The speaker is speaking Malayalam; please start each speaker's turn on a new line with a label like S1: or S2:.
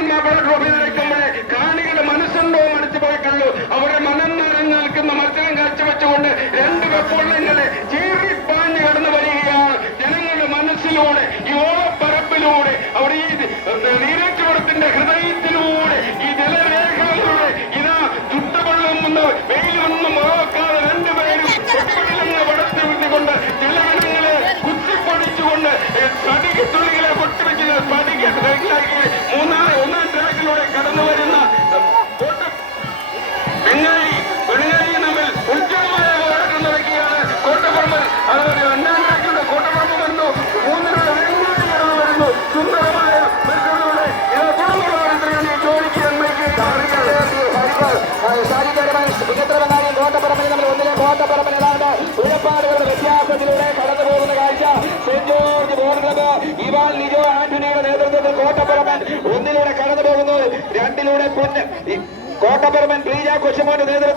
S1: রবীন্দ্র പശ്ചാത്തലത്തിലൂടെ കടന്നു പോകുന്ന കാഴ്ച. Saint George ball club Ivan Lijo ആന്റണിയുടെ നേതൃത്വത്തിൽ കോട്ടപ്പുറമൻ ഒന്നിലൂടെ കടന്നു പോകുന്നു രണ്ടിലൂടെ പൊന്ന് കോട്ടപ്പുറമൻ പ്രീജ കൊച്ചുമോന്റെ നേതൃത്വം